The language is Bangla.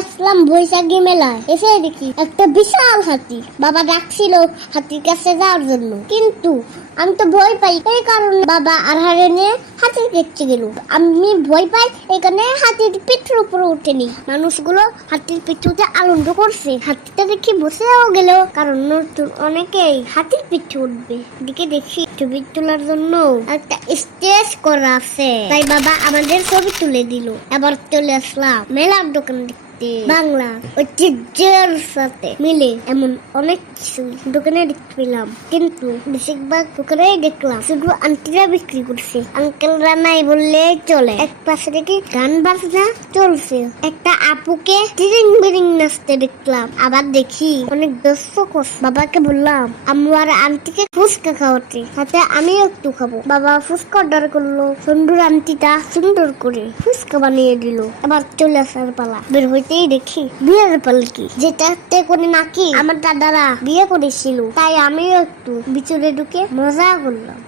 আসলাম বৈশাখী মেলায়, এসে দেখি একটা বিশাল হাতি। বাবা ডাকছিল হাতির কাছে যাওয়ার জন্য, কিন্তু আমি তো ভয় পাই, এই কারণে বাবা আর হারে নিয়ে হাতির দেখতে গেল। আমি ভয় পাই এই কারণে হাতির পিঠের উপরে উঠেনি। মানুষগুলো হাতির পিঠুতে আনন্দ করছে, হাতিটা দেখি বসেও গেল, কারণ নতুন অনেকেই হাতির পিঠে উঠবে। দিকে দেখি ছবি তোলার জন্য একটা স্টেজ করা আছে, তাই বাবা আমাদের ছবি তুলে দিল। এবার চলে আসলাম মেলার দোকান দেখতে। বাংলা ঐতিহ্যের সাথে মিলে এমন অনেক কিছু দোকানে দেখতে পেলাম, কিন্তু বেশিরভাগ দোকানে দেখলাম শুধু আন্টিরা বিক্রি করছে, আঙ্কেলরা নাই বললেই চলে। এক পাশে দেখি গান বাজনা চলছে, একটা আপুকে টিরিং বিরিং নাচতে দেখলাম। আবার দেখি অনেক দর্শক। বাবাকে বললাম আম্মু আর আন্টিকে ফুচকা খাওয়াতে, সাথে আমিও একটু খাবো। বাবা ফুচকা অর্ডার করলো, সুন্দর আন্টিটা সুন্দর করে ফুচকা বানিয়ে দিল। আবার চলে আসার পালা। বের হইতেই দেখি বিয়ের পালকি, যেটাতে করে নাকি আমার দাদারা বিয়ে করেছিল, তাই আমিও একটু ভিতরে ঢুকে মজা করলাম।